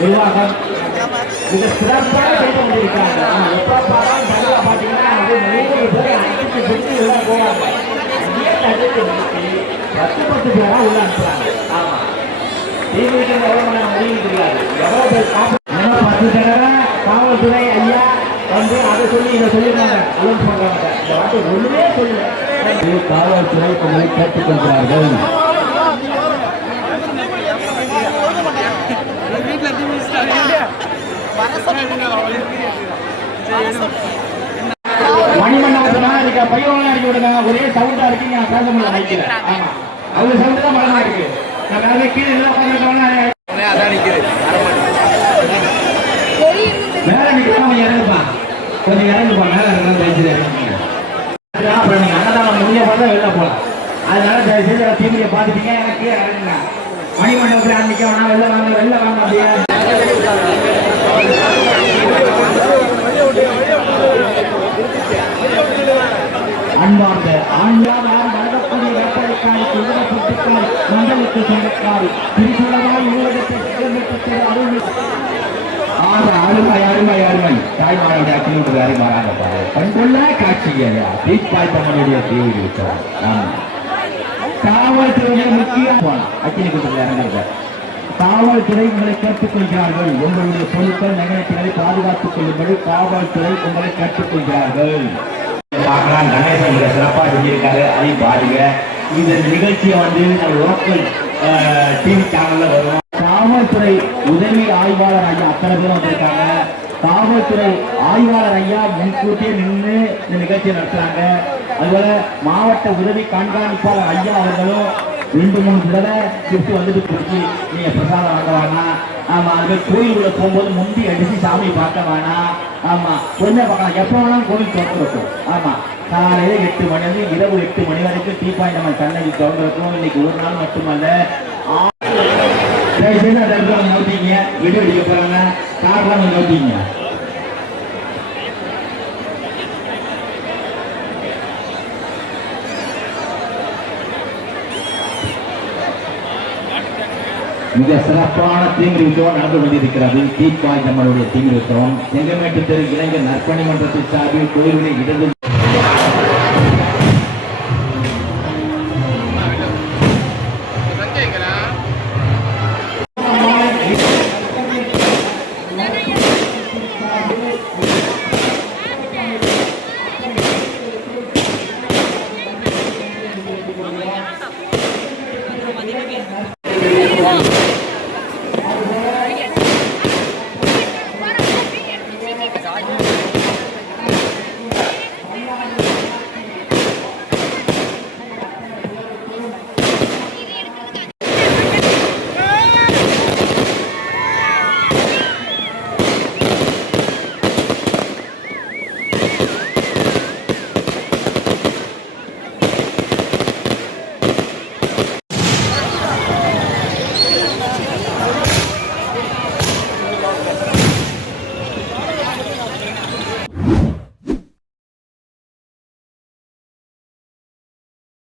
நிர்வாகம் மிக சிறப்பாக செய்து கொண்டிருக்கிறாங்க. எப்ப பாத்தீங்கன்னா போவாங்க 10 பேரா உள்ள அனுப்புறாங்க. ஆமா திமுக முடிவு தெரியாது எவ்வளவு பேர் 10 தடவை காவல்துறை ஐயா வந்து அதை சொல்லி இதை சொல்லிடுறாங்க. அலோன்ஸ் பண்றாங்க. இந்த வார்த்தை ஒண்ணுமே சொல்லல. காவல்துறை உங்களை கேட்டுக் கொள்கிறார்கள். மணிமண்டபத்துல பையன் அடிக்க விடுங்க. ஒரே சவுண்டா இருக்கு. நான் பேச முடியல மைக்கில. ஆமா அவங்க சவுண்ட் தான் பலமா இருக்கு. நான் வேற கீழே மேல நிற்காம இறங்குப்பா. கொஞ்சம் இறங்குப்பா. மேல இறங்க பேசுறேன். அப்புறம் நீங்க அன்னதானம் முடிய பார்த்தா வெளில போலாம். அதனால தயவுசெய்து தீமையை பார்த்துட்டீங்க. எனக்கு இறங்குங்க. மணிமண்டபத்தில் ஆரம்பிக்க வேணா. வெளில வாங்க வெளில வாங்க. அப்படியே அன்பார்ந்த ஆண்டாதார் வழங்கக்கூடிய வேப்படைக்காய் குதிரைப்பட்டுக்காய் மண்டலத்து சொந்தக்காய் திருச்சூழலாய் உலகத்தை அருமை அருமை அருமை தாய்மாரோட அக்கினோடு அறிமாறாங்க பாரு கண்டுள்ள காட்சியா தீப்பாய் தம்மனுடைய தேவை இருக்கிறார். காவல்துறையை முக்கியம் அக்கினி கூட்டத்தில் இறங்குங்க. காவல்துறை உங்களை கேட்டுக்கொள்கிறார்கள். உங்களுடைய பொருட்கள் நகரத்தினை பாதுகாத்துக் கொள்ளும்படி காவல்துறை உங்களை கேட்டுக்கொள்கிறார்கள். பார்க்கலாம். கணேசன் சிறப்பாக செஞ்சிருக்காரு. அதையும் பாருங்க. இந்த நிகழ்ச்சியை வந்து நம்ம லோக்கல் டிவி சேனல்ல வரும். காவல்துறை உதவி ஆய்வாளர் ஐயா அத்தனை பேரும் வந்திருக்காங்க. காவல்துறை ஆய்வாளர் ஐயா முன்கூட்டியே நின்று இந்த நிகழ்ச்சியை நடத்துறாங்க. அதுபோல மாவட்ட உதவி கண்காணிப்பாளர் ஐயா அவர்களும் 2-3 தடவை கிஃப்ட் வந்துட்டு கொடுத்து நீங்க பிரசாதம் வாங்க வேணாம். ஆமா அது கோயிலுக்குள்ள போகும்போது முந்தி அடிச்சு சாமி பார்க்க வேணாம். ஆமா பொறுமையா பார்க்கலாம். எப்ப வேணாலும் கோவில் திறந்து இருக்கும். ஆமா காலையில 8 மணி வந்து இரவு 8 மணி வரைக்கும் தீப்பாய் நம்ம சன்னதி திறந்து இருக்கும். இன்னைக்கு ஒரு நாள் மட்டுமல்ல. நோட்டிங்க வீடியோ அடிக்க போறாங்க. கார்லாம் நோட்டிங்க. மிக சிறப்பான தீமிரி உற்சவம் நடந்து கொண்டிருக்கிறது. தீப்பாய் நம்மளுடைய தீமிரி உற்சவம் செங்கமேட்டு தெரு இளைஞர் நற்பணி மன்றத்தின் சார்பில் கோயிலுடைய இடது